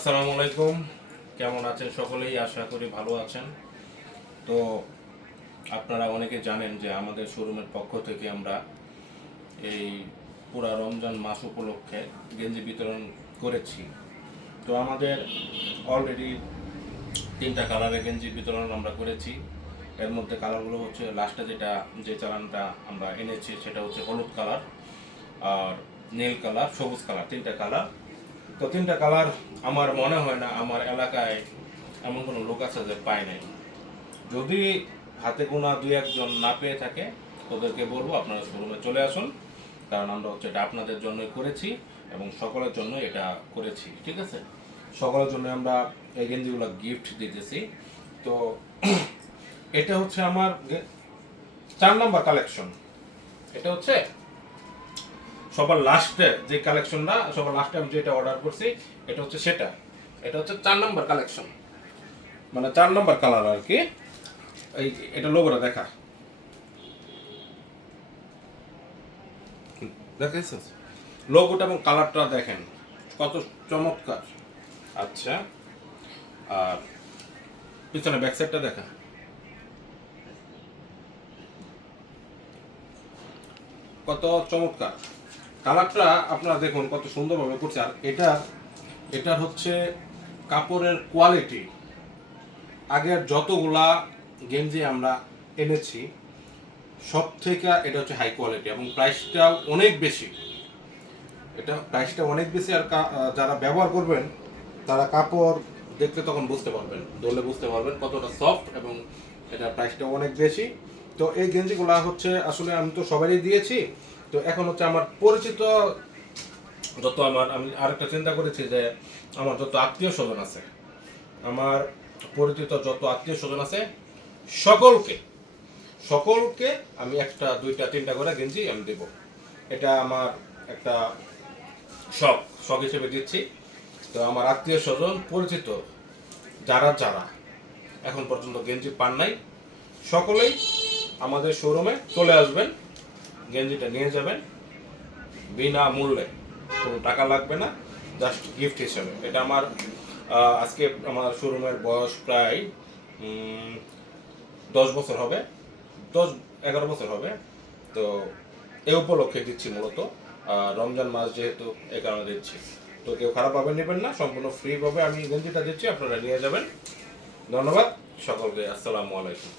আসসালামু আলাইকুম। কেমন আছেন সকলেই? আশা করি ভালো আছেন। তো আপনারা অনেকে জানেন যে আমাদের শোরুমের পক্ষ থেকে আমরা এই পুরা রমজান মাস উপলক্ষে গেঞ্জি বিতরণ করেছি। তো আমাদের অলরেডি 3টা কালারের গেঞ্জি বিতরণ আমরা করেছি। এর মধ্যে কালারগুলো হচ্ছে লাস্টে যে চালানটা আমরা এনেছি সেটা হচ্ছে হলুদ কালার, আর নীল কালার, সবুজ কালার, 3টা কালার। তো 3টা কালার আমার মনে হয় না আমার এলাকায় এমন কোনো লোক আছে যে পায় নাই। যদি হাতে গোনা 2-1 জন না পেয়ে থাকে, ওদেরকে বলবো আপনারা শোরুমে চলে আসুন, কারণ আমরা হচ্ছে এটা আপনাদের জন্যই করেছি এবং সকলের জন্য এটা করেছি। ঠিক আছে, সকলের জন্য আমরা এই গেঞ্জিগুলো গিফট দিতেছি। তো এটা হচ্ছে আমার 4 নাম্বার কালেকশন। এটা হচ্ছে সবার লাস্টে যে কালেকশনটা, সবার লাস্টে আমি যেটা অর্ডার করছি এটা হচ্ছে সেটা। এটা হচ্ছে 4 নাম্বার কালেকশন, মানে 4 নাম্বার কালার আর কি। এই এটা লোগোটা দেখাইছিস, লোগোটা এবং কালারটা দেখেন কত চমৎকার। আচ্ছা, আর পিছনে ব্যাক সাইডটা দেখা, কত চমৎকার কালারটা। আপনারা দেখুন কত সুন্দরভাবে করছে। আর এটার হচ্ছে কাপড়ের কোয়ালিটি, আগের যতগুলা গেঞ্জি আমরা এনেছি সব থেকে এটা হচ্ছে হাই কোয়ালিটি এবং প্রাইসটাও অনেক বেশি। এটা প্রাইসটা অনেক বেশি। আর যারা ব্যবহার করবেন তারা কাপড় দেখলে তখন বুঝতে পারবেন, ধরলে বুঝতে পারবেন কতটা সফট, এবং এটা প্রাইসটা অনেক বেশি। তো এই গেঞ্জিগুলা হচ্ছে আসলে আমি তো সবারই দিয়েছি। তো এখন হচ্ছে আমার পরিচিত আমি আরেকটা চিন্তা করেছি যে আমার যত আত্মীয় স্বজন আছে, আমার পরিচিত যত আত্মীয় স্বজন আছে সকলকে সকলকে আমি 1টা 2টা 3টা করে গেঞ্জি আমি দেব। এটা আমার একটা শখ শখ হিসেবে দিচ্ছি। তো আমার আত্মীয় স্বজন পরিচিত যারা যারা এখন পর্যন্ত গেঞ্জি পান নাই, সকলেই আমাদের শোরুমে চলে আসবেন, গেঞ্জিটা নিয়ে যাবেন বিনা মূল্যে, কোনো টাকা লাগবে না, জাস্ট গিফট হিসেবে। এটা আমার আজকে আমার শোরুমের বয়স প্রায় 10 বছর হবে, 10-11 বছর হবে। তো এই উপলক্ষে দিচ্ছি মূলত, রমজান মাস যেহেতু এই কারণে দিচ্ছি। তো কেউ খারাপভাবে নেবেন না, সম্পূর্ণ ফ্রিভাবে আমি গেঞ্জিটা দিচ্ছি, আপনারা নিয়ে যাবেন। ধন্যবাদ সকলকে। আসসালামু আলাইকুম।